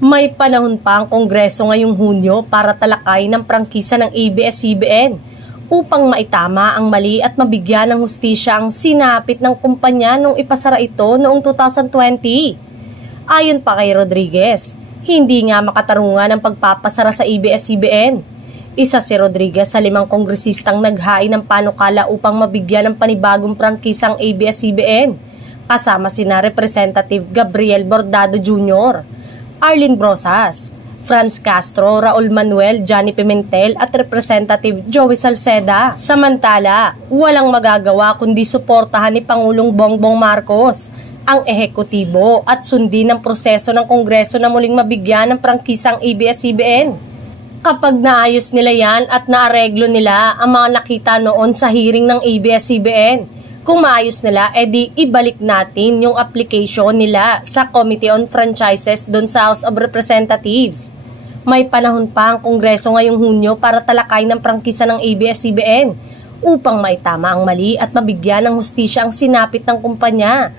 May panahon pa ang Kongreso ngayong Hunyo para talakayin ang prangkisa ng ABS-CBN upang maitama ang mali at mabigyan ng hustisya ang sinapit ng kumpanya nung ipasara ito noong 2020. Ayon pa kay Rodriguez, hindi nga makatarungan ang pagpapasara sa ABS-CBN. Isa si Rodriguez sa 5 kongresistang naghain ng panukala upang mabigyan ng panibagong prangkisa ang ABS-CBN, kasama sina Representative Gabriel Bordado Jr., Arlene Brosas, Franz Castro, Raul Manuel, Johnny Pimentel at Representative Joey Salceda. Samantala, walang magagawa kundi suportahan ni Pangulong Bongbong Marcos ang ehekutibo at sundin ang proseso ng Kongreso na muling mabigyan ng prangkisang ABS-CBN. Kapag naayos nila yan at naareglo nila ang mga nakita noon sa hearing ng ABS-CBN, kung maayos nila, edi ibalik natin yung application nila sa Committee on Franchises doon sa House of Representatives. May panahon pa ang Kongreso ngayong Hunyo para talakayin ng prangkisa ng ABS-CBN upang maitama ang mali at mabigyan ng hustisya ang sinapit ng kumpanya